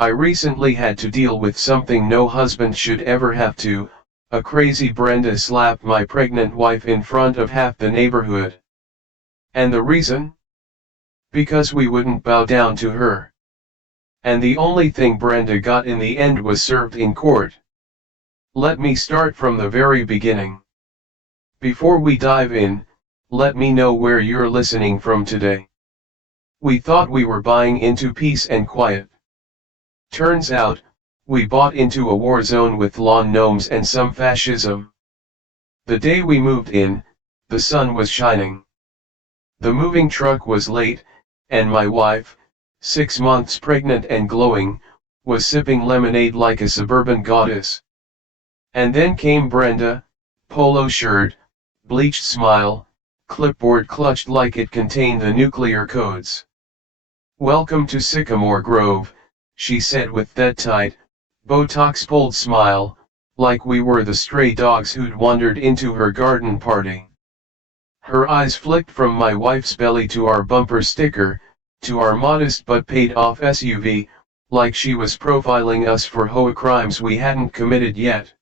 I recently had to deal with something no husband should ever have to. A crazy Brenda slapped my pregnant wife in front of half the neighborhood. And the reason? Because we wouldn't bow down to her. And the only thing Brenda got in the end was served in court. Let me start from the very beginning. Before we dive in, let me know where you're listening from today. We thought we were buying into peace and quiet. Turns out, we bought into a war zone with lawn gnomes and some fascism. The day we moved in, the sun was shining. The moving truck was late, and my wife, 6 months pregnant and glowing, was sipping lemonade like a suburban goddess. And then came Brenda, polo shirt, bleached smile, clipboard clutched like it contained the nuclear codes. "Welcome to Sycamore Grove," she said with that tight, Botox-pulled smile, like we were the stray dogs who'd wandered into her garden party. Her eyes flicked from my wife's belly to our bumper sticker, to our modest but paid-off SUV, like she was profiling us for hoa crimes we hadn't committed yet.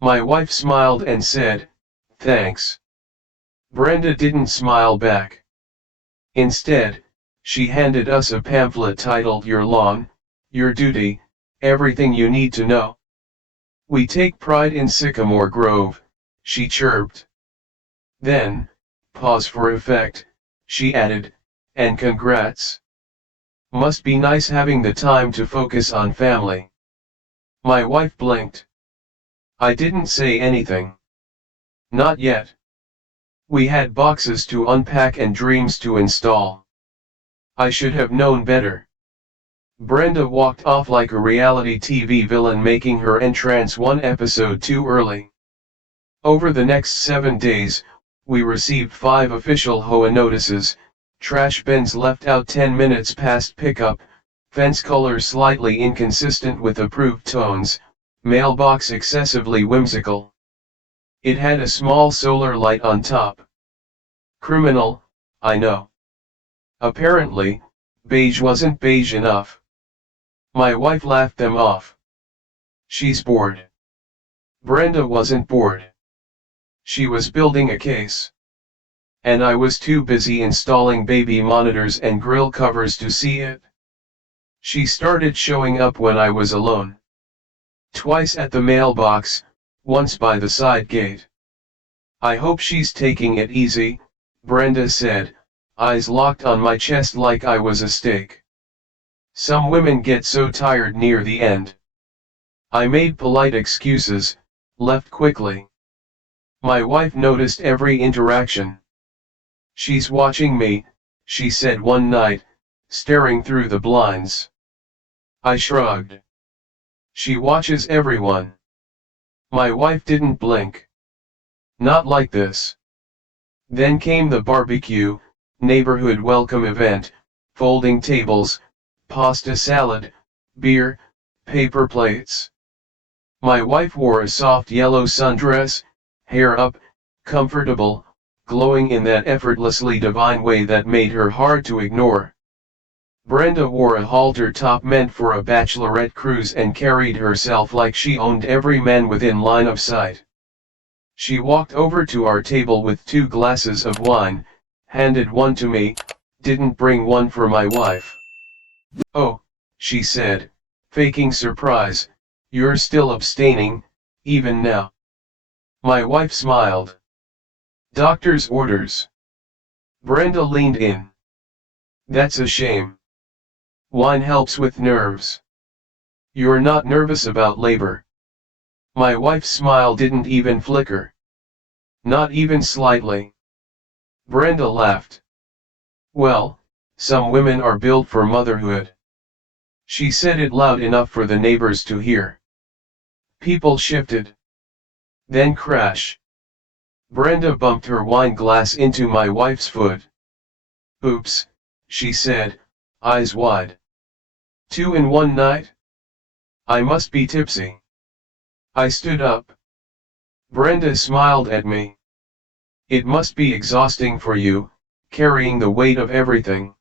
My wife smiled and said, "Thanks." Brenda didn't smile back. Instead, she handed us a pamphlet titled "Your Lawn, Your Duty, Everything You Need to Know." "We take pride in Sycamore Grove," she chirped. Then, pause for effect, she added, "and congrats. Must be nice having the time to focus on family." My wife blinked. I didn't say anything. Not yet. We had boxes to unpack and dreams to install. I should have known better. Brenda walked off like a reality TV villain making her entrance one episode too early. Over the next 7 days, we received 5 official HOA notices: trash bins left out 10 minutes past pickup, fence color slightly inconsistent with approved tones, mailbox excessively whimsical. It had a small solar light on top. Criminal, I know. Apparently, beige wasn't beige enough. My wife laughed them off. She's bored. Brenda wasn't bored. She was building a case. And I was too busy installing baby monitors and grill covers to see it. She started showing up when I was alone. Twice at the mailbox, once by the side gate. "I hope she's taking it easy," Brenda said, eyes locked on my chest like I was a steak. "Some women get so tired near the end." I made polite excuses, left quickly. My wife noticed every interaction. "She's watching me," she said one night, staring through the blinds. I shrugged. "She watches everyone." My wife didn't blink. "Not like this." Then came the barbecue, neighborhood welcome event, folding tables, pasta salad, beer, paper plates. My wife wore a soft yellow sundress, hair up, comfortable, glowing in that effortlessly divine way that made her hard to ignore. Brenda wore a halter top meant for a bachelorette cruise and carried herself like she owned every man within line of sight. She walked over to our table with 2 glasses of wine, handed one to me, didn't bring one for my wife. "Oh," she said, faking surprise, "you're still abstaining, even now." My wife smiled. "Doctor's orders." Brenda leaned in. "That's a shame. Wine helps with nerves." "You're not nervous about labor?" My wife's smile didn't even flicker. "Not even slightly." Brenda laughed. "Well, some women are built for motherhood." She said it loud enough for the neighbors to hear. People shifted. Then crash. Brenda bumped her wine glass into my wife's foot. "Oops," she said, eyes wide. 2 in one night? I must be tipsy." I stood up. Brenda smiled at me. "It must be exhausting for you, carrying the weight of everything."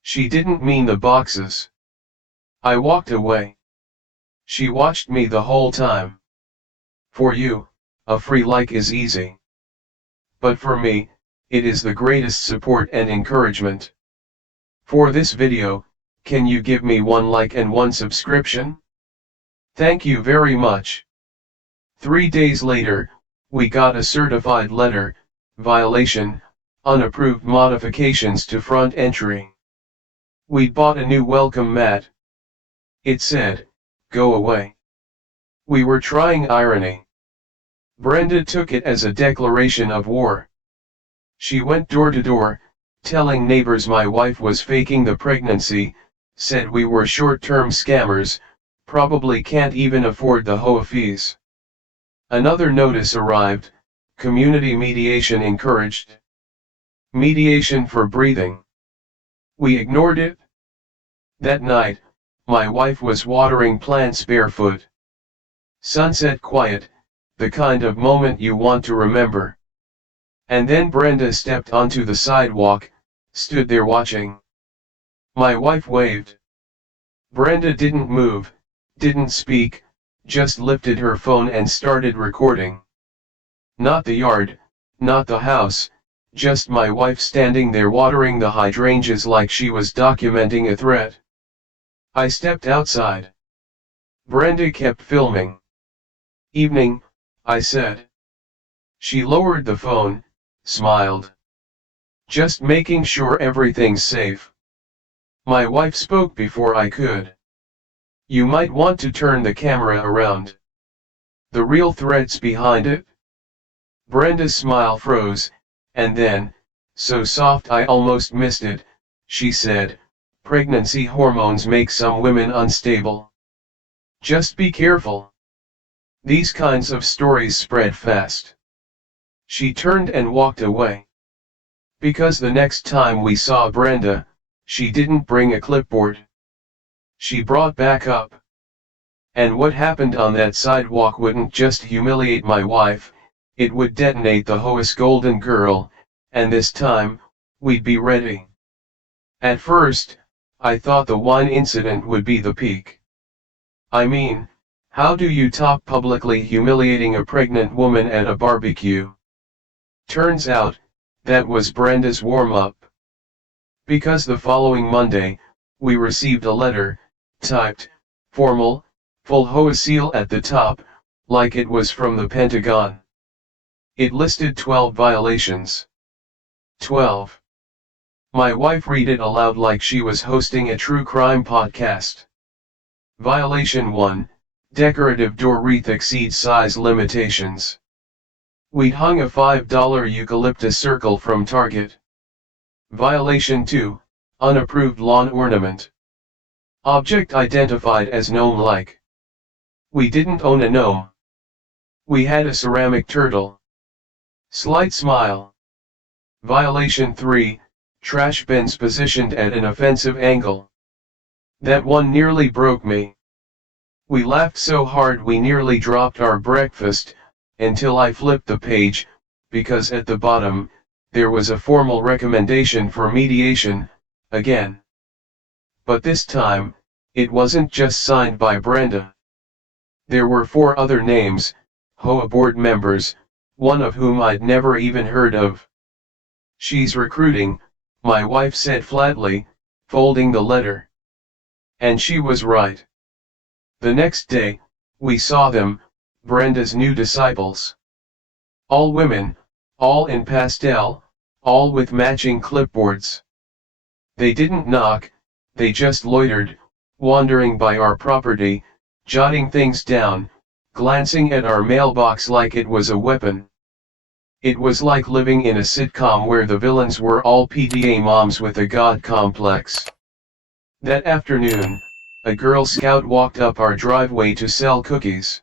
She didn't mean the boxes. I walked away. She watched me the whole time. For you, a free like is easy. But for me, it is the greatest support and encouragement. For this video, can you give me one like and one subscription? Thank you very much. 3 days later, we got a certified letter, violation, unapproved modifications to front entry. We'd bought a new welcome mat. It said, "Go away." We were trying irony. Brenda took it as a declaration of war. She went door to door, telling neighbors my wife was faking the pregnancy, said we were short-term scammers, probably can't even afford the HOA fees. Another notice arrived, community mediation encouraged. Mediation for breathing. We ignored it. That night, my wife was watering plants barefoot. Sunset quiet, the kind of moment you want to remember. And then Brenda stepped onto the sidewalk, stood there watching. My wife waved. Brenda didn't move, didn't speak, just lifted her phone and started recording. Not the yard, not the house, just my wife standing there watering the hydrangeas like she was documenting a threat. I stepped outside. Brenda kept filming. "Evening," I said. She lowered the phone, smiled. "Just making sure everything's safe." My wife spoke before I could. "You might want to turn the camera around. The real threats behind it?" Brenda's smile froze, and then, so soft I almost missed it, she said, "Pregnancy hormones make some women unstable. Just be careful. These kinds of stories spread fast." She turned and walked away. Because the next time we saw Brenda, she didn't bring a clipboard. She brought backup. And what happened on that sidewalk wouldn't just humiliate my wife, it would detonate the HOA's golden girl, and this time, we'd be ready. At first, I thought the wine incident would be the peak. I mean, how do you top publicly humiliating a pregnant woman at a barbecue? Turns out, that was Brenda's warm-up. Because the following Monday, we received a letter, typed, formal, full HOA seal at the top, like it was from the Pentagon. It listed 12 violations. 12. My wife read it aloud like she was hosting a true crime podcast. Violation 1, decorative door wreath exceeds size limitations. We'd hung a $5 eucalyptus circle from Target. Violation 2, unapproved lawn ornament. Object identified as gnome-like. We didn't own a gnome. We had a ceramic turtle. Slight smile. Violation 3, trash bins positioned at an offensive angle. That one nearly broke me. We laughed so hard we nearly dropped our breakfast, until I flipped the page, because at the bottom, there was a formal recommendation for mediation, again. But this time, it wasn't just signed by Brenda. There were 4 other names, HOA board members, one of whom I'd never even heard of. "She's recruiting," my wife said flatly, folding the letter. And she was right. The next day, we saw them, Brenda's new disciples. All women, all in pastel, all with matching clipboards. They didn't knock, they just loitered, wandering by our property, jotting things down, glancing at our mailbox like it was a weapon. It was like living in a sitcom where the villains were all PTA moms with a god complex. That afternoon, a Girl Scout walked up our driveway to sell cookies.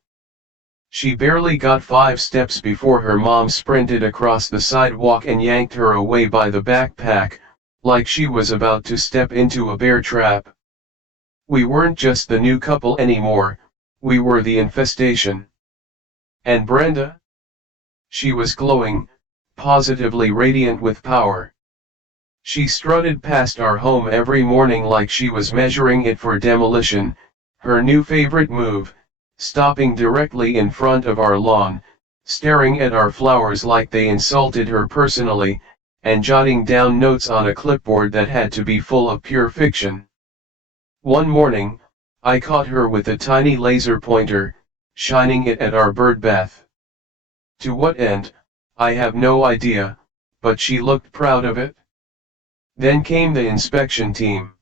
She barely got 5 steps before her mom sprinted across the sidewalk and yanked her away by the backpack, like she was about to step into a bear trap. We weren't just the new couple anymore, we were the infestation. And Brenda? She was glowing, positively radiant with power. She strutted past our home every morning like she was measuring it for demolition, her new favorite move, stopping directly in front of our lawn, staring at our flowers like they insulted her personally, and jotting down notes on a clipboard that had to be full of pure fiction. One morning, I caught her with a tiny laser pointer, shining it at our bird bath. To what end, I have no idea, but she looked proud of it. Then came the inspection team.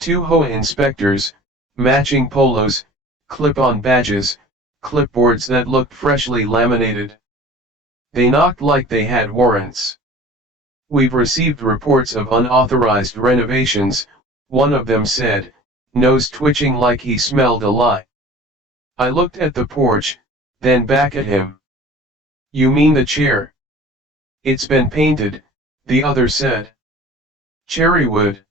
2 HOA inspectors, matching polos, clip-on badges, clipboards that looked freshly laminated. They knocked like they had warrants. "We've received reports of unauthorized renovations," one of them said, nose twitching like he smelled a lie. I looked at the porch, then back at him. "You mean the chair?" "It's been painted," the other said. "Cherry wood.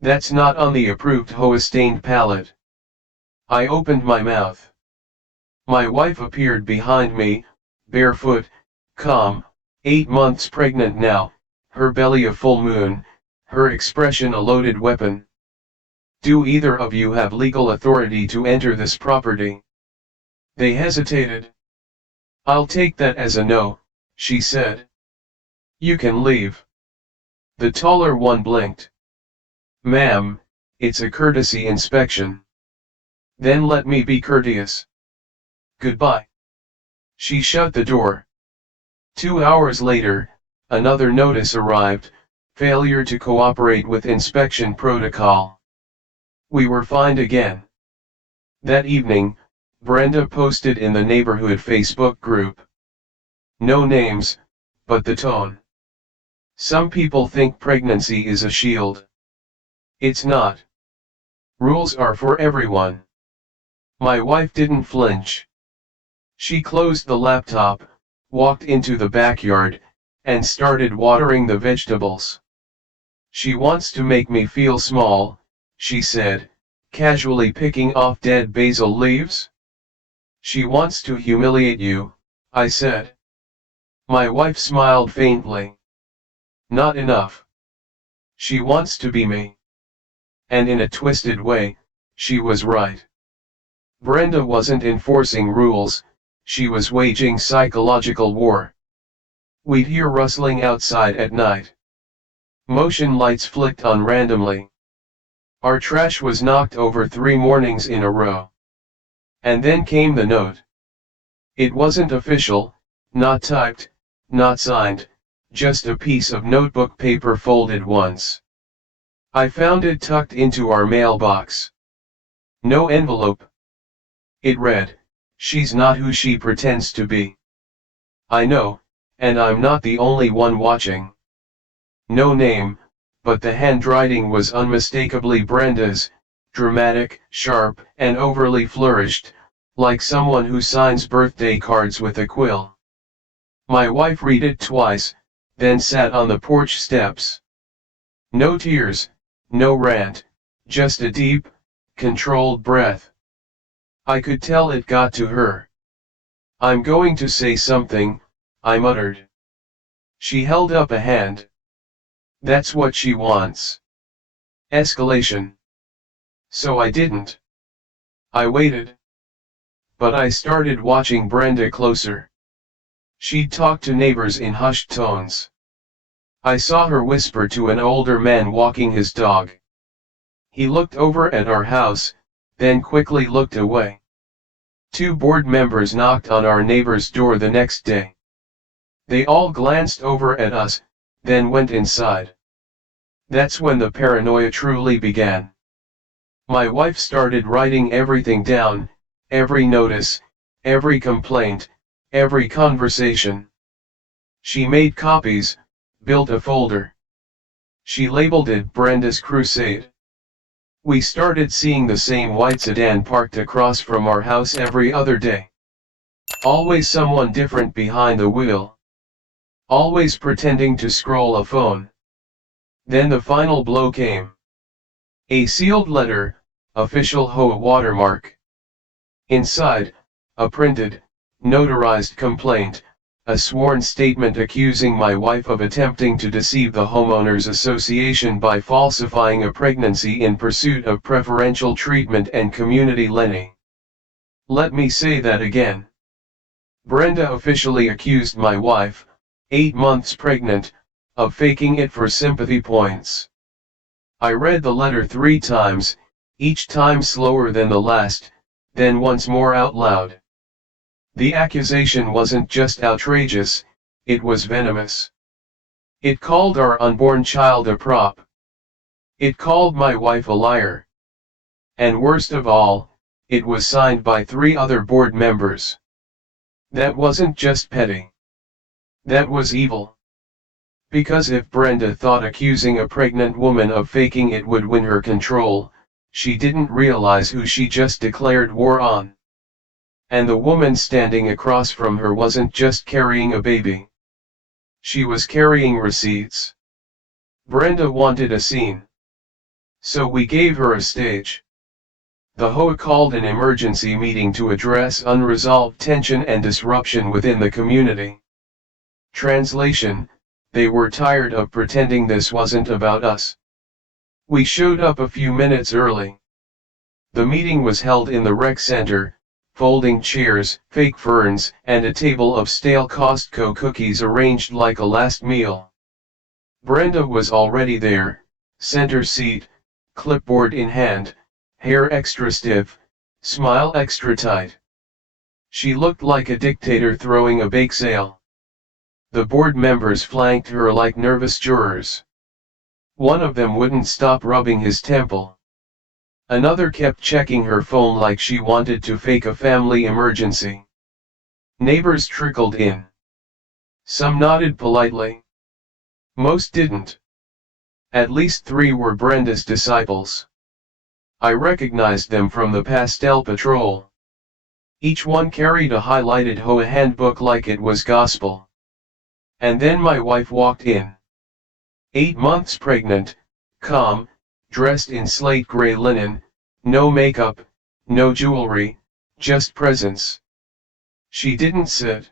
That's not on the approved HOA-stained palette." I opened my mouth. My wife appeared behind me, barefoot, calm, 8 months pregnant now, her belly a full moon, her expression a loaded weapon. "Do either of you have legal authority to enter this property?" They hesitated. "I'll take that as a no," she said. "You can leave." The taller one blinked. "Ma'am, it's a courtesy inspection." "Then let me be courteous. Goodbye." She shut the door. 2 hours later, another notice arrived: failure to cooperate with inspection protocol. We were fined again. That evening, Brenda posted in the neighborhood Facebook group. No names, but the tone. "Some people think pregnancy is a shield. It's not. Rules are for everyone." My wife didn't flinch. She closed the laptop, walked into the backyard, and started watering the vegetables. "She wants to make me feel small," she said, casually picking off dead basil leaves. "She wants to humiliate you," I said. My wife smiled faintly. "Not enough. She wants to be me." And in a twisted way, she was right. Brenda wasn't enforcing rules, she was waging psychological war. We'd hear rustling outside at night. Motion lights flicked on randomly. Our trash was knocked over 3 mornings in a row. And then came the note. It wasn't official, not typed, not signed, just a piece of notebook paper folded once. I found it tucked into our mailbox. No envelope. It read, "She's not who she pretends to be." I know, and I'm not the only one watching. No name, but the handwriting was unmistakably Brenda's, dramatic, sharp, and overly flourished, like someone who signs birthday cards with a quill. My wife read it twice, then sat on the porch steps. No tears, no rant, just a deep, controlled breath. I could tell it got to her. "I'm going to say something," I muttered. She held up a hand. "That's what she wants. Escalation." So I didn't. I waited. But I started watching Brenda closer. She'd talk to neighbors in hushed tones. I saw her whisper to an older man walking his dog. He looked over at our house, then quickly looked away. 2 board members knocked on our neighbor's door the next day. They all glanced over at us, then went inside. That's when the paranoia truly began. My wife started writing everything down, every notice, every complaint, every conversation. She made copies, built a folder. She labeled it Brenda's Crusade. We started seeing the same white sedan parked across from our house every other day. Always someone different behind the wheel. Always pretending to scroll a phone. Then the final blow came. A sealed letter, official HOA watermark. Inside, a printed, notarized complaint, a sworn statement accusing my wife of attempting to deceive the homeowners association by falsifying a pregnancy in pursuit of preferential treatment and community lending. Let me say that again. Brenda officially accused my wife, 8 months pregnant, of faking it for sympathy points. I read the letter 3 times, each time slower than the last, then once more out loud. The accusation wasn't just outrageous, it was venomous. It called our unborn child a prop. It called my wife a liar. And worst of all, it was signed by 3 other board members. That wasn't just petty. That was evil. Because if Brenda thought accusing a pregnant woman of faking it would win her control, she didn't realize who she just declared war on. And the woman standing across from her wasn't just carrying a baby. She was carrying receipts. Brenda wanted a scene. So we gave her a stage. The HOA called an emergency meeting to address unresolved tension and disruption within the community. Translation: they were tired of pretending this wasn't about us. We showed up a few minutes early. The meeting was held in the rec center, folding chairs, fake ferns, and a table of stale Costco cookies arranged like a last meal. Brenda was already there, center seat, clipboard in hand, hair extra stiff, smile extra tight. She looked like a dictator throwing a bake sale. The board members flanked her like nervous jurors. One of them wouldn't stop rubbing his temple. Another kept checking her phone like she wanted to fake a family emergency. Neighbors trickled in. Some nodded politely. Most didn't. At least 3 were Brenda's disciples. I recognized them from the pastel patrol. Each one carried a highlighted HOA handbook like it was gospel. And then my wife walked in. 8 months pregnant, calm, dressed in slate gray linen, no makeup, no jewelry, just presence. She didn't sit.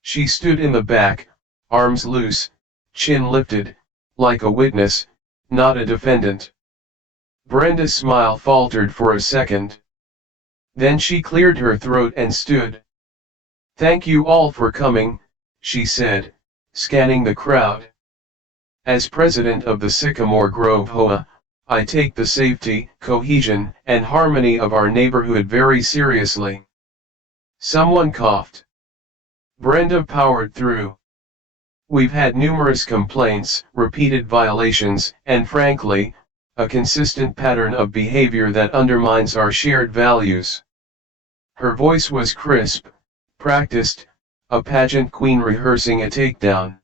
She stood in the back, arms loose, chin lifted, like a witness, not a defendant. Brenda's smile faltered for a second. Then she cleared her throat and stood. "Thank you all for coming," she said, scanning the crowd. "As president of the Sycamore Grove HOA, I take the safety, cohesion, and harmony of our neighborhood very seriously." Someone coughed. Brenda powered through. "We've had numerous complaints, repeated violations, and frankly, a consistent pattern of behavior that undermines our shared values." Her voice was crisp, practiced, a pageant queen rehearsing a takedown.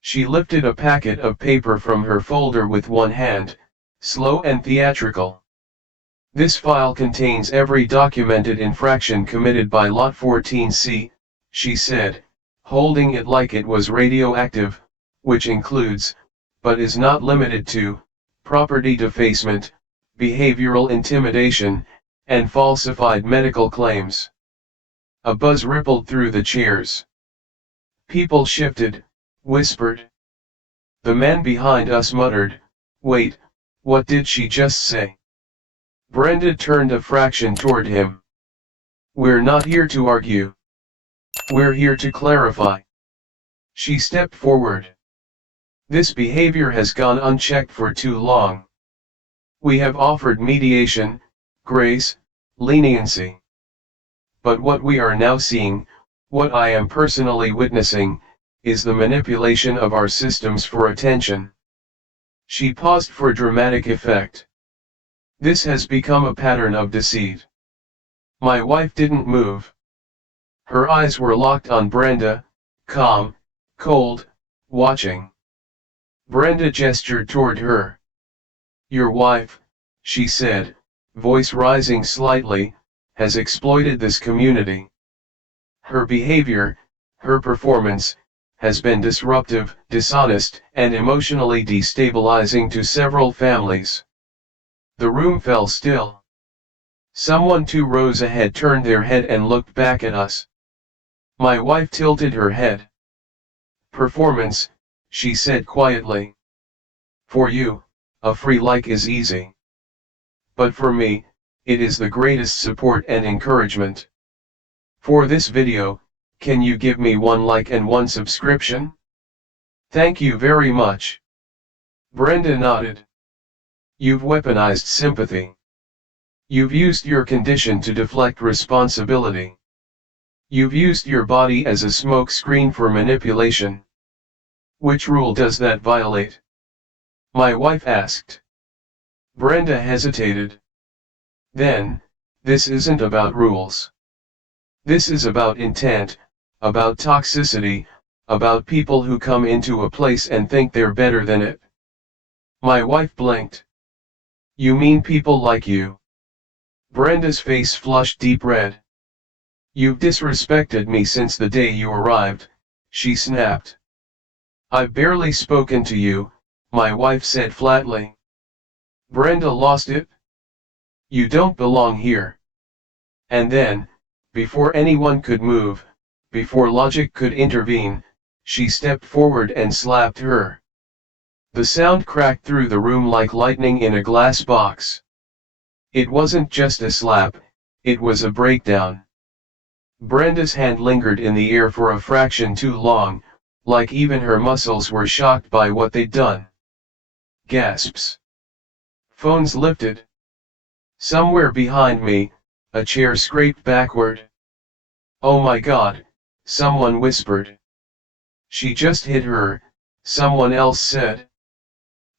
She lifted a packet of paper from her folder with one hand, slow and theatrical. "This file contains every documented infraction committed by Lot 14C, she said, holding it like it was radioactive, "which includes, but is not limited to, property defacement, behavioral intimidation, and falsified medical claims." A buzz rippled through the chairs. People shifted, whispered. The man behind us muttered, "Wait, what did she just say?" Brenda turned a fraction toward him. "We're not here to argue. We're here to clarify." She stepped forward. "This behavior has gone unchecked for too long. We have offered mediation, grace, leniency. But what we are now seeing, what I am personally witnessing, is the manipulation of our systems for attention." She paused for dramatic effect. "This has become a pattern of deceit." My wife didn't move. Her eyes were locked on Brenda, calm, cold, watching. Brenda gestured toward her. "Your wife," she said, voice rising slightly, "has exploited this community. Her behavior, her performance, has been disruptive, dishonest, and emotionally destabilizing to several families." The room fell still. Someone 2 rows ahead turned their head and looked back at us. My wife tilted her head. Performance, she said quietly. For you, a free like is easy. But for me, it is the greatest support and encouragement. For this video, can you give me 1 like and 1 subscription? Thank you very much. Brenda nodded. You've weaponized sympathy. You've used your condition to deflect responsibility. You've used your body as a smoke screen for manipulation. Which rule does that violate? My wife asked. Brenda hesitated. Then, this isn't about rules. This is about intent, about toxicity, about people who come into a place and think they're better than it. My wife blinked. You mean people like you? Brenda's face flushed deep red. You've disrespected me since the day you arrived, she snapped. I've barely spoken to you, my wife said flatly. Brenda lost it. You don't belong here. And then, before anyone could move, before logic could intervene, she stepped forward and slapped her. The sound cracked through the room like lightning in a glass box. It wasn't just a slap, it was a breakdown. Brenda's hand lingered in the air for a fraction too long, like even her muscles were shocked by what they'd done. Gasps. Phones lifted. Somewhere behind me, a chair scraped backward. Oh my God, someone whispered. She just hit her, someone else said.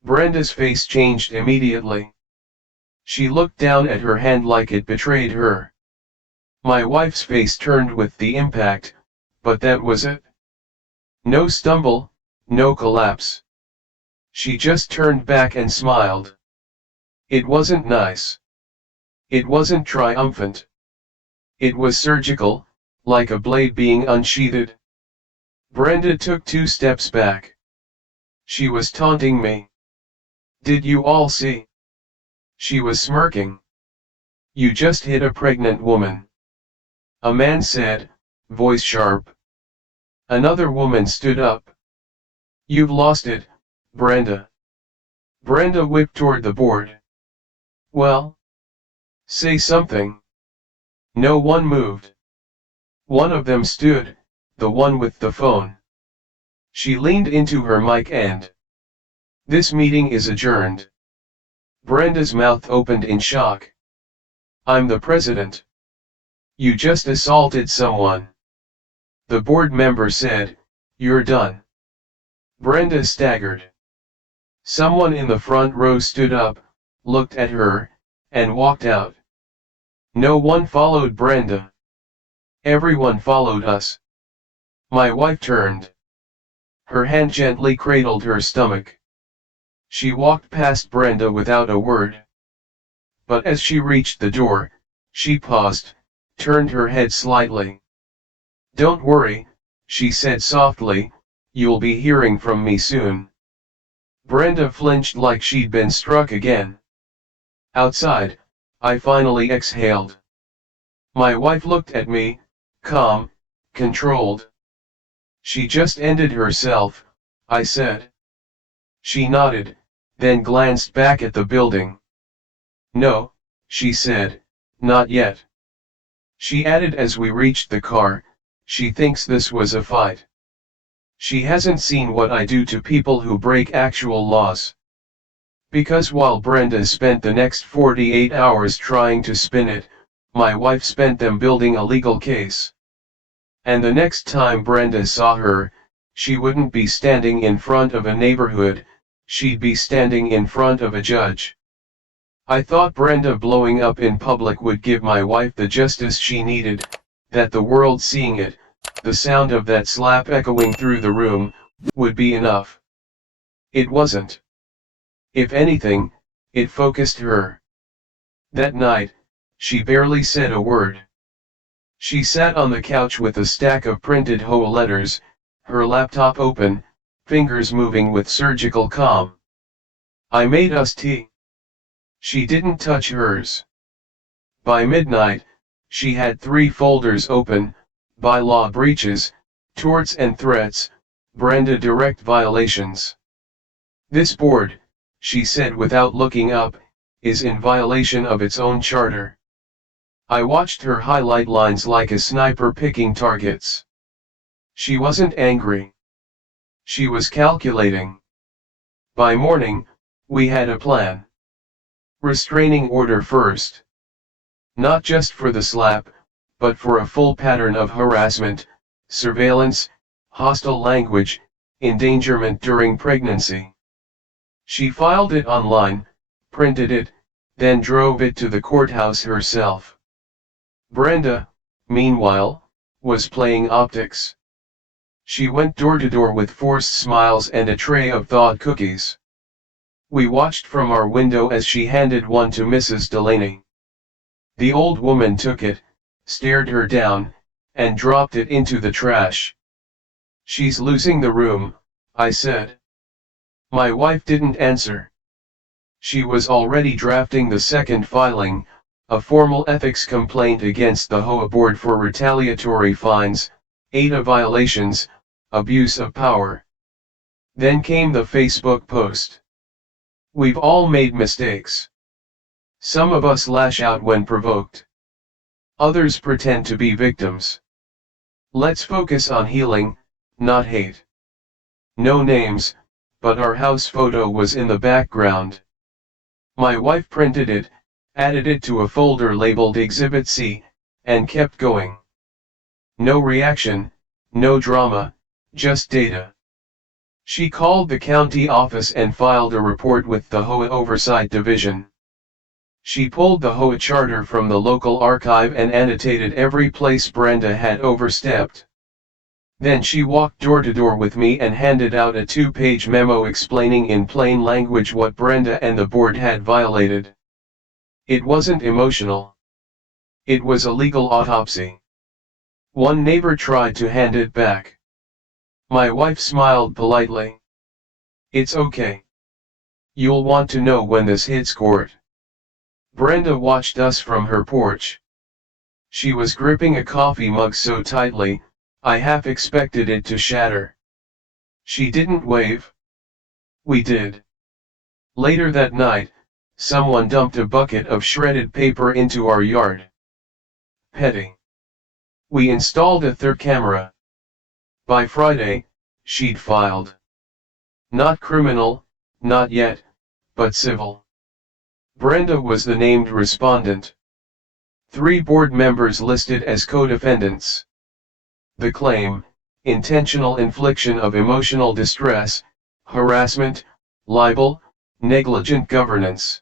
Brenda's face changed immediately. She looked down at her hand like it betrayed her. My wife's face turned with the impact, but that was it. No stumble, no collapse. She just turned back and smiled. It wasn't nice. It wasn't triumphant. It was surgical, like a blade being unsheathed. Brenda took 2 steps back. She was taunting me. Did you all see? She was smirking. You just hit a pregnant woman. A man said, voice sharp. Another woman stood up. You've lost it, Brenda. Brenda whipped toward the board. Well? Say something. No one moved. One of them stood, the one with the phone. She leaned into her mic and. This meeting is adjourned. Brenda's mouth opened in shock. I'm the president. You just assaulted someone. The board member said, you're done. Brenda staggered. Someone in the front row stood up, looked at her, and walked out. No one followed Brenda. Everyone followed us. My wife turned. Her hand gently cradled her stomach. She walked past Brenda without a word. But as she reached the door, she paused, turned her head slightly. Don't worry, she said softly, you'll be hearing from me soon. Brenda flinched like she'd been struck again. Outside, I finally exhaled. My wife looked at me, calm, controlled. She just ended herself, I said. She nodded, then glanced back at the building. No, she said, not yet. She added as we reached the car, she thinks this was a fight. She hasn't seen what I do to people who break actual laws. Because while Brenda spent the next 48 hours trying to spin it, my wife spent them building a legal case. And the next time Brenda saw her, she wouldn't be standing in front of a neighborhood, she'd be standing in front of a judge. I thought Brenda blowing up in public would give my wife the justice she needed, that the world seeing it, the sound of that slap echoing through the room, would be enough. It wasn't. If anything, it focused her. That night, she barely said a word. She sat on the couch with a stack of printed whole letters, her laptop open, fingers moving with surgical calm. I made us tea. She didn't touch hers. By midnight, she had 3 folders open, bylaw breaches, torts and threats, Brenda direct violations. This board, she said without looking up, is in violation of its own charter. I watched her highlight lines like a sniper picking targets. She wasn't angry. She was calculating. By morning, we had a plan. Restraining order first. Not just for the slap, but for a full pattern of harassment, surveillance, hostile language, endangerment during pregnancy. She filed it online, printed it, then drove it to the courthouse herself. Brenda, meanwhile, was playing optics. She went door to door with forced smiles and a tray of thawed cookies. We watched from our window as she handed one to Mrs. Delaney. The old woman took it, stared her down, and dropped it into the trash. "She's losing the room," I said. My wife didn't answer. She was already drafting the second filing, a formal ethics complaint against the HOA board for retaliatory fines, ADA violations, abuse of power. Then came the Facebook post. We've all made mistakes. Some of us lash out when provoked. Others pretend to be victims. Let's focus on healing, not hate. No names, but our house photo was in the background. My wife printed it, added it to a folder labeled Exhibit C, and kept going. No reaction, no drama, just data. She called the county office and filed a report with the HOA Oversight Division. She pulled the HOA charter from the local archive and annotated every place Brenda had overstepped. Then she walked door to door with me and handed out a 2-page memo explaining in plain language what Brenda and the board had violated. It wasn't emotional. It was a legal autopsy. One neighbor tried to hand it back. My wife smiled politely. "It's okay. You'll want to know when this hits court." Brenda watched us from her porch. She was gripping a coffee mug so tightly, I half expected it to shatter. She didn't wave. We did. Later that night, someone dumped a bucket of shredded paper into our yard. Petty. We installed a third camera. By Friday, she'd filed. Not criminal, not yet, but civil. Brenda was the named respondent. 3 board members listed as co-defendants. The claim: intentional infliction of emotional distress, harassment, libel, negligent governance.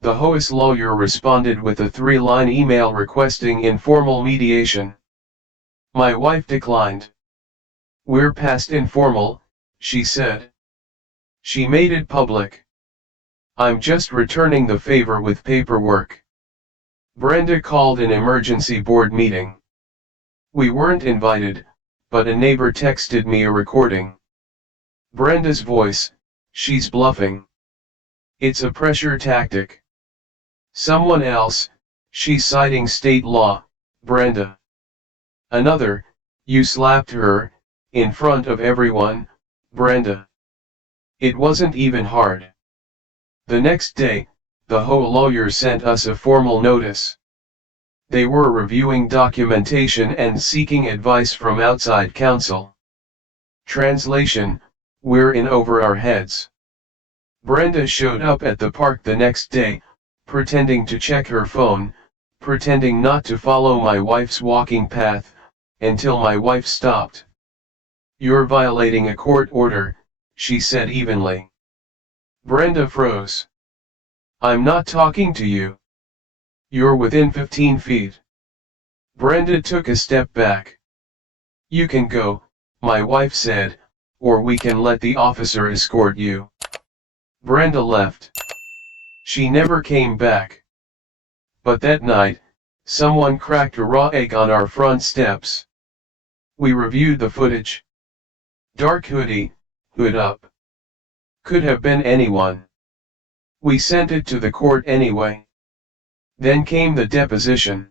The HOA's lawyer responded with a 3-line email requesting informal mediation. My wife declined. "We're past informal," she said. She made it public. "I'm just returning the favor with paperwork." Brenda called an emergency board meeting. We weren't invited, but a neighbor texted me a recording. Brenda's voice: "She's bluffing. It's a pressure tactic." Someone else: "She's citing state law, Brenda." Another: "You slapped her, in front of everyone, Brenda." It wasn't even hard. The next day, the HOA lawyer sent us a formal notice. They were reviewing documentation and seeking advice from outside counsel. Translation: we're in over our heads. Brenda showed up at the park the next day, pretending to check her phone, pretending not to follow my wife's walking path, until my wife stopped. "You're violating a court order," she said evenly. Brenda froze. "I'm not talking to you. You're within 15 feet. Brenda took a step back. "You can go," my wife said, "or we can let the officer escort you." Brenda left. She never came back. But that night, someone cracked a raw egg on our front steps. We reviewed the footage. Dark hoodie, hood up. Could have been anyone. We sent it to the court anyway. Then came the deposition.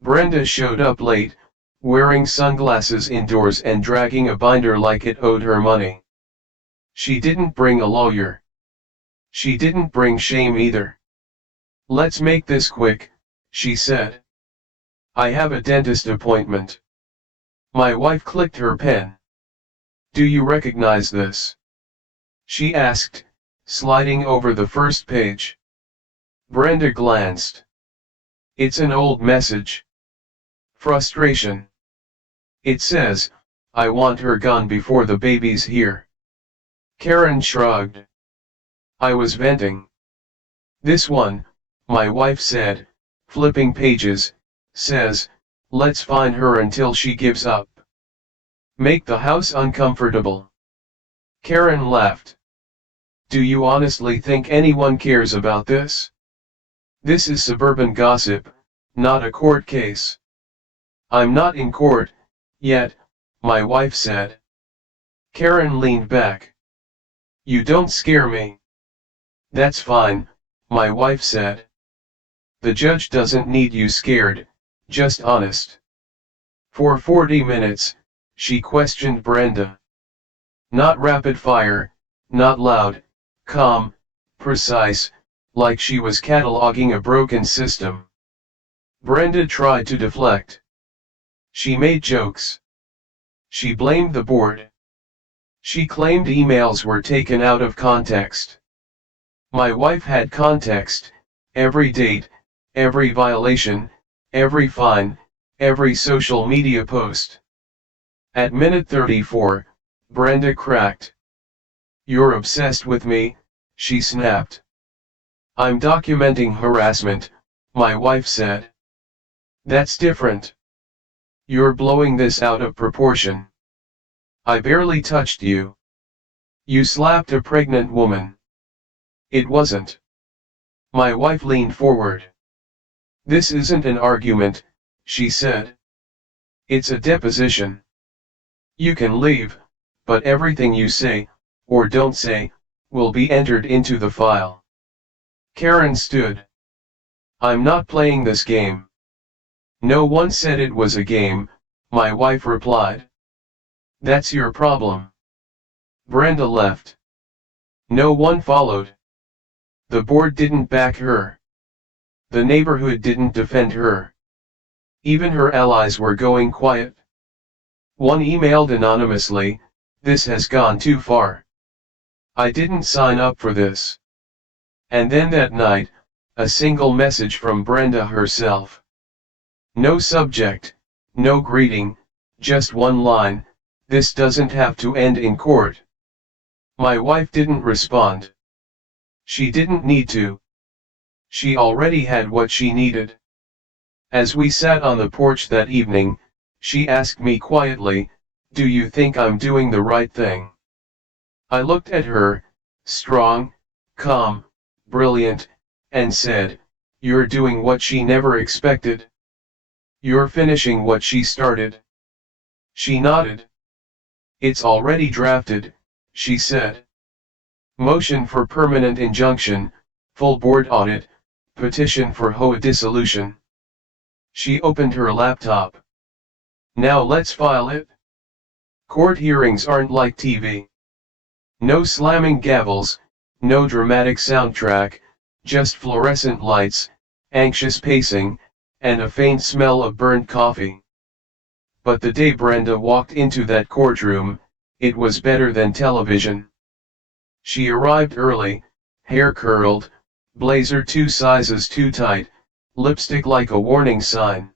Brenda showed up late, wearing sunglasses indoors and dragging a binder like it owed her money. She didn't bring a lawyer. She didn't bring shame either. "Let's make this quick," she said. "I have a dentist appointment." My wife clicked her pen. "Do you recognize this?" she asked, sliding over the first page. Brenda glanced. "It's an old message. Frustration. It says, 'I want her gone before the baby's here.'" Karen shrugged. "I was venting." "This one," my wife said, flipping pages, "says, 'Let's fine her until she gives up. Make the house uncomfortable.'" Karen laughed. "Do you honestly think anyone cares about this? This is suburban gossip, not a court case." "I'm not in court, yet," my wife said. Karen leaned back. "You don't scare me." "That's fine," my wife said. "The judge doesn't need you scared, just honest." For 40 minutes, she questioned Brenda. Not rapid fire, not loud, calm, precise, like she was cataloging a broken system. Brenda tried to deflect. She made jokes. She blamed the board. She claimed emails were taken out of context. My wife had context: every date, every violation, every fine, every social media post. At minute 34, Brenda cracked. "You're obsessed with me," she snapped. "I'm documenting harassment," my wife said. "That's different. You're blowing this out of proportion. I barely touched you. You slapped a pregnant woman." "It wasn't." My wife leaned forward. "This isn't an argument," she said. "It's a deposition. You can leave, but everything you say, or don't say, will be entered into the file." Karen stood. "I'm not playing this game." "No one said it was a game," my wife replied. "That's your problem." Brenda left. No one followed. The board didn't back her. The neighborhood didn't defend her. Even her allies were going quiet. One emailed anonymously, "This has gone too far. I didn't sign up for this." And then that night, a single message from Brenda herself. No subject, no greeting, just one line: "This doesn't have to end in court." My wife didn't respond. She didn't need to. She already had what she needed. As we sat on the porch that evening, she asked me quietly, "Do you think I'm doing the right thing?" I looked at her, strong, calm, brilliant, and said, "You're doing what she never expected. You're finishing what she started." She nodded. "It's already drafted," she said. "Motion for permanent injunction, full board audit, petition for HOA dissolution." She opened her laptop. "Now let's file it." Court hearings aren't like TV. No slamming gavels, no dramatic soundtrack, just fluorescent lights, anxious pacing, and a faint smell of burnt coffee. But the day Brenda walked into that courtroom, it was better than television. She arrived early, hair curled, blazer 2 sizes too tight, lipstick like a warning sign.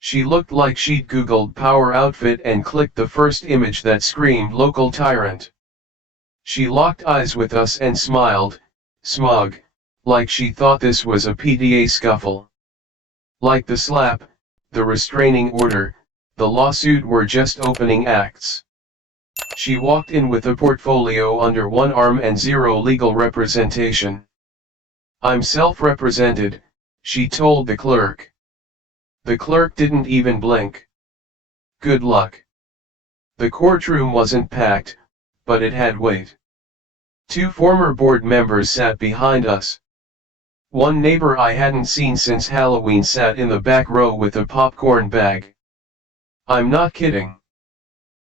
She looked like she'd Googled power outfit and clicked the first image that screamed local tyrant. She locked eyes with us and smiled, smug, like she thought this was a PTA scuffle. Like the slap, the restraining order, the lawsuit were just opening acts. She walked in with a portfolio under one arm and zero legal representation. "I'm self-represented," she told the clerk. The clerk didn't even blink. Good luck. The courtroom wasn't packed, but it had weight. 2 former board members sat behind us. One neighbor I hadn't seen since Halloween sat in the back row with a popcorn bag. I'm not kidding.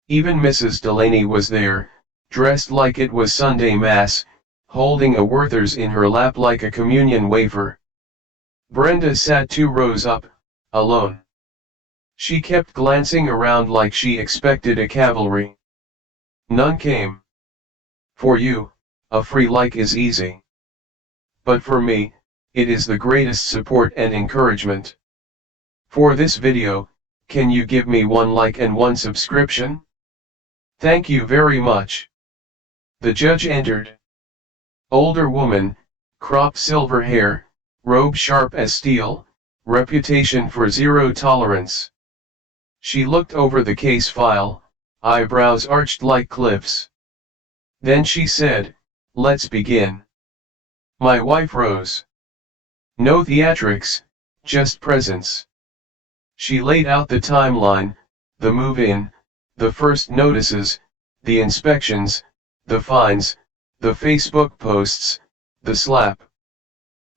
Even Mrs. Delaney was there, dressed like it was Sunday Mass, holding a Werther's in her lap like a communion wafer. Brenda sat 2 rows up, alone. She kept glancing around like she expected a cavalry. None came. For you, a free like is easy. But for me, it is the greatest support and encouragement. For this video, can you give me 1 like and 1 subscription? Thank you very much. The judge entered. Older woman, cropped silver hair, robe sharp as steel, reputation for zero tolerance. She looked over the case file, eyebrows arched like cliffs. Then she said, "Let's begin." My wife rose. No theatrics, just presence. She laid out the timeline, the move-in, the first notices, the inspections, the fines, the Facebook posts, the slap.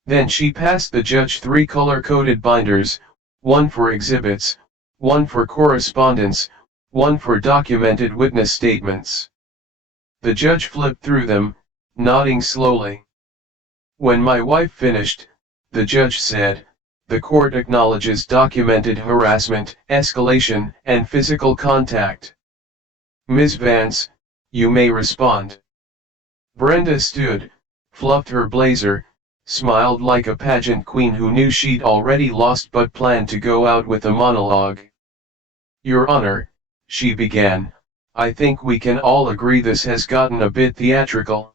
Then she passed the judge 3 color-coded binders, 1 for exhibits, 1 for correspondence, 1 for documented witness statements. The judge flipped through them, nodding slowly. When my wife finished, the judge said, "The court acknowledges documented harassment, escalation, and physical contact. Ms. Vance, you may respond." Brenda stood, fluffed her blazer, smiled like a pageant queen who knew she'd already lost but planned to go out with a monologue. "Your Honor," she began, "I think we can all agree this has gotten a bit theatrical."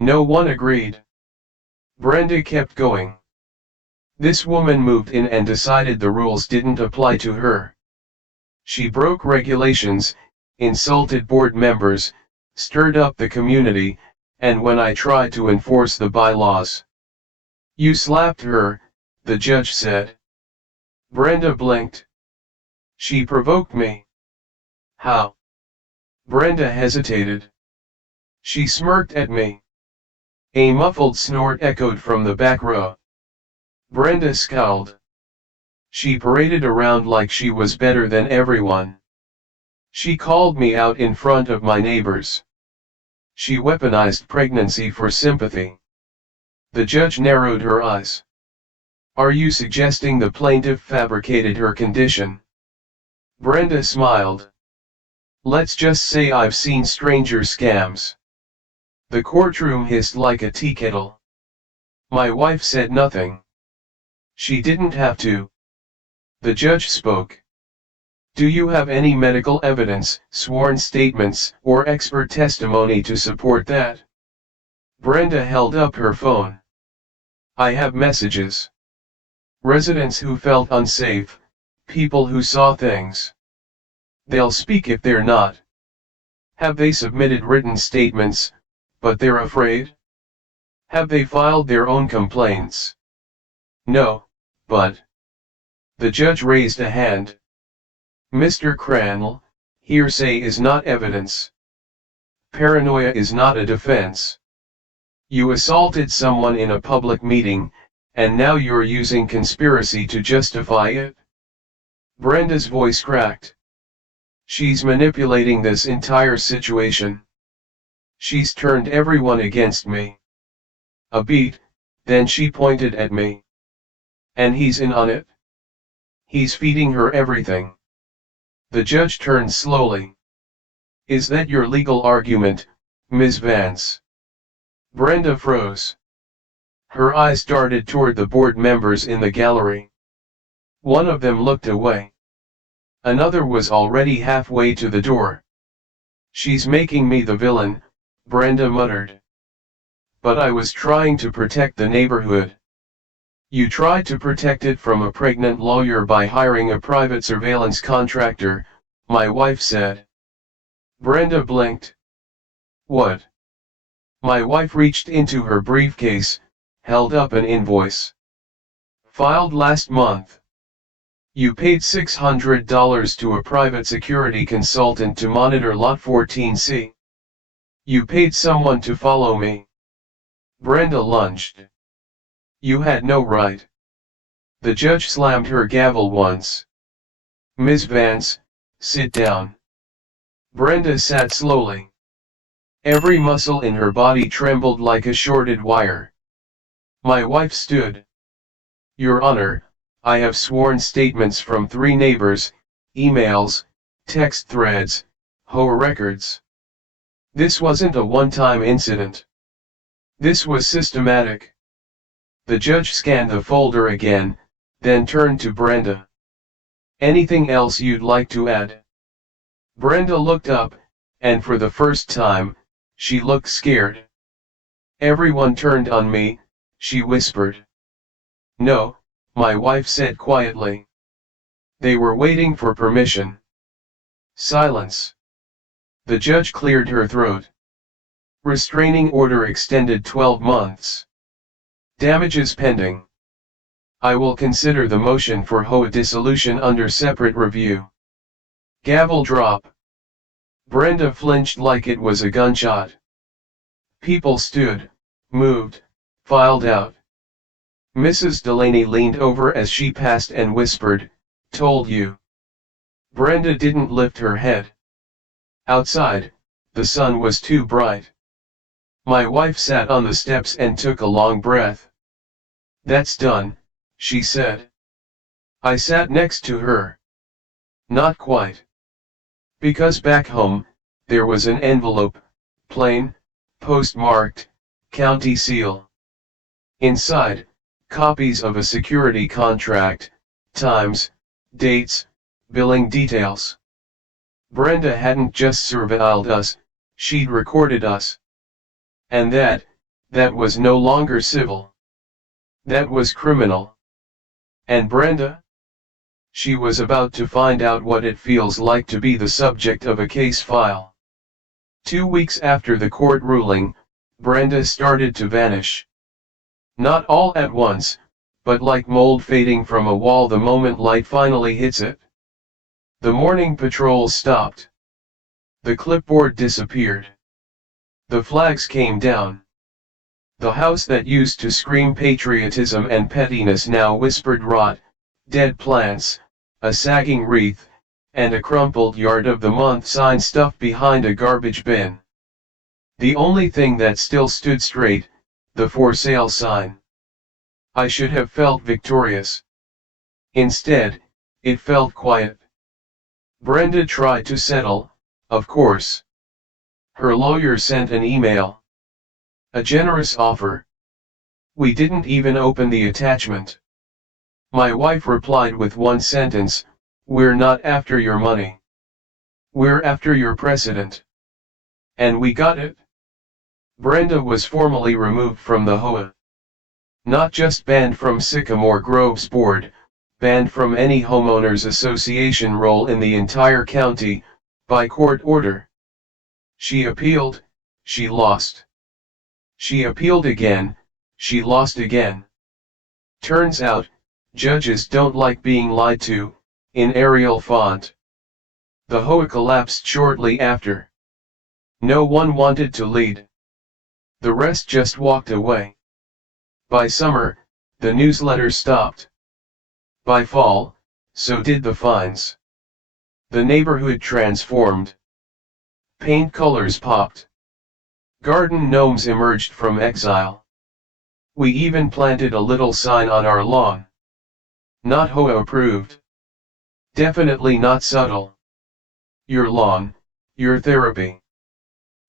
No one agreed. Brenda kept going. This woman moved in and decided the rules didn't apply to her. She broke regulations, insulted board members, stirred up the community, and when I tried to enforce the bylaws. "You slapped her," the judge said. Brenda blinked. "She provoked me." "How?" Brenda hesitated. "She smirked at me." A muffled snort echoed from the back row. Brenda scowled. "She paraded around like she was better than everyone. She called me out in front of my neighbors. She weaponized pregnancy for sympathy." The judge narrowed her eyes. "Are you suggesting the plaintiff fabricated her condition?" Brenda smiled. "Let's just say I've seen stranger scams." The courtroom hissed like a tea kettle. My wife said nothing. She didn't have to. The judge spoke. "Do you have any medical evidence, sworn statements, or expert testimony to support that?" Brenda held up her phone. "I have messages. Residents who felt unsafe, people who saw things. They'll speak if they're not. Have they submitted written statements, but they're afraid? Have they filed their own complaints?" "No, but..." The judge raised a hand. "Mr. Cranell, hearsay is not evidence. Paranoia is not a defense. You assaulted someone in a public meeting, and now you're using conspiracy to justify it?" Brenda's voice cracked. "She's manipulating this entire situation. She's turned everyone against me." A beat, then she pointed at me. "And he's in on it? He's feeding her everything." The judge turned slowly. "Is that your legal argument, Ms. Vance?" Brenda froze. Her eyes darted toward the board members in the gallery. One of them looked away. Another was already halfway to the door. "She's making me the villain," Brenda muttered. "But I was trying to protect the neighborhood." "You tried to protect it from a pregnant lawyer by hiring a private surveillance contractor," my wife said. Brenda blinked. "What?" My wife reached into her briefcase, held up an invoice. "Filed last month. You paid $600 to a private security consultant to monitor Lot 14C. You paid someone to follow me." Brenda lunged. "You had no right." The judge slammed her gavel once. "Ms. Vance, Sit down. Brenda sat slowly. Every muscle in her body trembled like a shorted wire. My wife stood. Your Honor, I have sworn statements from 3 neighbors, emails, text threads, HOA records. This wasn't a one-time incident. This was systematic. The judge scanned the folder again, then turned to Brenda. Anything else you'd like to add? Brenda looked up, and for the first time, she looked scared. Everyone turned on me, she whispered. No, my wife said quietly. They were waiting for permission. Silence. The judge cleared her throat. Restraining order extended 12 months. Damages pending. I will consider the motion for HOA dissolution under separate review. Gavel drop. Brenda flinched like it was a gunshot. People stood, moved, filed out. Mrs. Delaney leaned over as she passed and whispered, "Told you." Brenda didn't lift her head. Outside, the sun was too bright. My wife sat on the steps and took a long breath. "That's done," she said. I sat next to her. Not quite. Because back home, there was an envelope, plain, postmarked, county seal. Inside, copies of a security contract, times, dates, billing details. Brenda hadn't just surveilled us, she'd recorded us. And that was no longer civil. That was criminal. And Brenda? She was about to find out what it feels like to be the subject of a case file. 2 weeks after the court ruling, Brenda started to vanish. Not all at once, but like mold fading from a wall the moment light finally hits it. The morning patrol stopped. The clipboard disappeared. The flags came down. The house that used to scream patriotism and pettiness now whispered rot, dead plants, a sagging wreath, and a crumpled yard of the month sign stuffed behind a garbage bin. The only thing that still stood straight, the for sale sign. I should have felt victorious. Instead, it felt quiet. Brenda tried to settle, of course. Her lawyer sent an email. A generous offer. We didn't even open the attachment. My wife replied with one sentence, "We're not after your money. We're after your precedent." And we got it. Brenda was formally removed from the HOA. Not just banned from Sycamore Grove's board, banned from any homeowners association role in the entire county, by court order. She appealed, she lost. She appealed again, she lost again. Turns out, judges don't like being lied to, in Arial font. The HOA collapsed shortly after. No one wanted to lead. The rest just walked away. By summer, the newsletter stopped. By fall, so did the fines. The neighborhood transformed. Paint colors popped. Garden gnomes emerged from exile. We even planted a little sign on our lawn. Not HOA approved. Definitely not subtle. Your lawn, your therapy.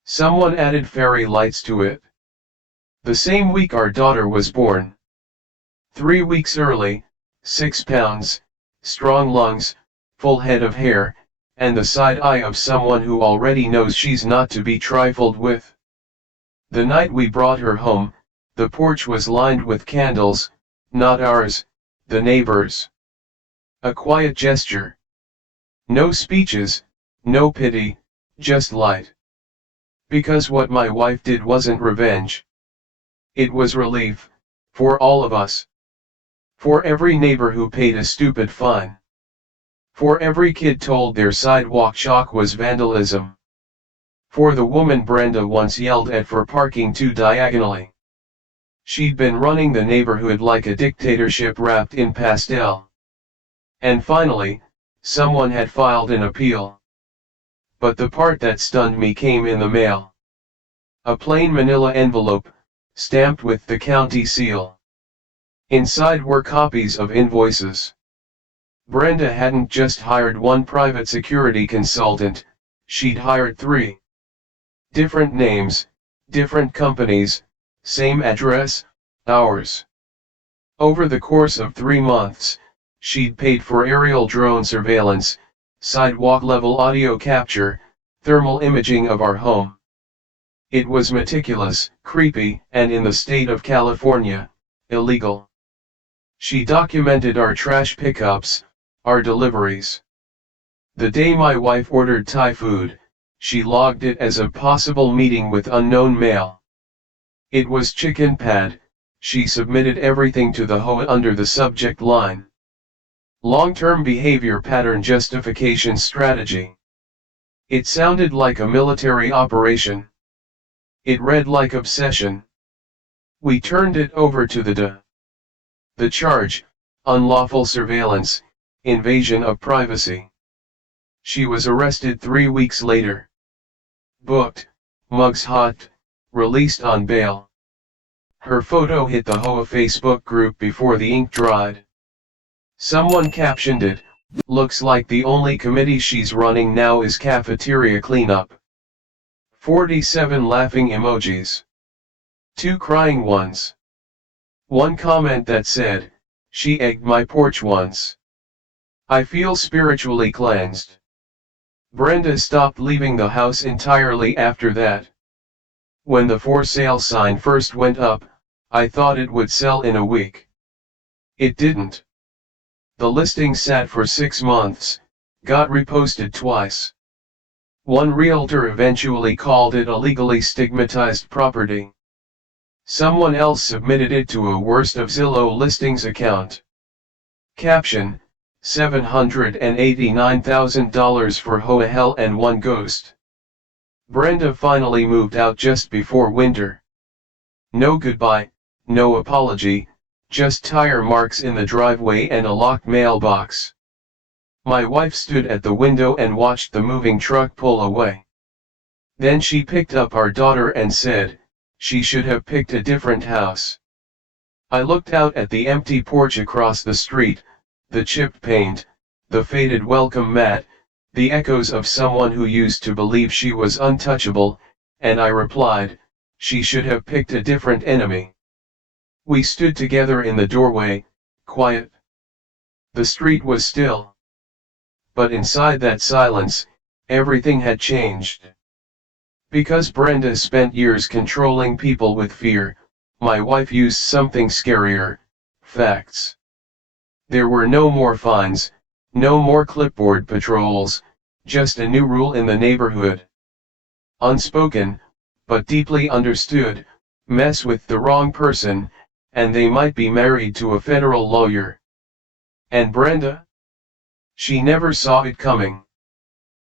Someone added fairy lights to it. The same week our daughter was born. 3 weeks early, 6 pounds, strong lungs, full head of hair, and the side eye of someone who already knows she's not to be trifled with. The night we brought her home, the porch was lined with candles, not ours, the neighbors'. A quiet gesture. No speeches, no pity, just light. Because what my wife did wasn't revenge. It was relief, for all of us. For every neighbor who paid a stupid fine. For every kid told their sidewalk chalk was vandalism. For the woman Brenda once yelled at for parking too diagonally. She'd been running the neighborhood like a dictatorship wrapped in pastel. And finally, someone had filed an appeal. But the part that stunned me came in the mail. A plain manila envelope, stamped with the county seal. Inside were copies of invoices. Brenda hadn't just hired one private security consultant, she'd hired 3. Different names, different companies, same address, ours. Over the course of 3 months, she'd paid for aerial drone surveillance, sidewalk-level audio capture, thermal imaging of our home. It was meticulous, creepy, and in the state of California, illegal. She documented our trash pickups, our deliveries. The day my wife ordered Thai food, she logged it as a possible meeting with unknown male. It was chicken pad, she submitted everything to the HOA under the subject line. Long-term behavior pattern justification strategy. It sounded like a military operation. It read like obsession. We turned it over to the DA. The charge, unlawful surveillance, invasion of privacy. She was arrested 3 weeks later. Booked, mugs hot, released on bail. Her photo hit the HOA Facebook group before the ink dried. Someone captioned it, "Looks like the only committee she's running now is cafeteria cleanup." 47 laughing emojis. 2 crying ones. One comment that said, "She egged my porch once. I feel spiritually cleansed." Brenda stopped leaving the house entirely after that. When the for sale sign first went up, I thought it would sell in a week. It didn't. The listing sat for 6 months, got reposted twice. One realtor eventually called it a legally stigmatized property. Someone else submitted it to a worst of Zillow listings account. Caption: $789,000 for HOA hell and one ghost. Brenda finally moved out just before winter. No goodbye, no apology, just tire marks in the driveway and a locked mailbox. My wife stood at the window and watched the moving truck pull away. Then she picked up our daughter and said, she should have picked a different house. I looked out at the empty porch across the street, the chipped paint, the faded welcome mat, the echoes of someone who used to believe she was untouchable, and I replied, she should have picked a different enemy. We stood together in the doorway, quiet. The street was still. But inside that silence, everything had changed. Because Brenda spent years controlling people with fear, my wife used something scarier: facts. There were no more fines, no more clipboard patrols, just a new rule in the neighborhood. Unspoken, but deeply understood: mess with the wrong person, and they might be married to a federal lawyer. And Brenda? She never saw it coming.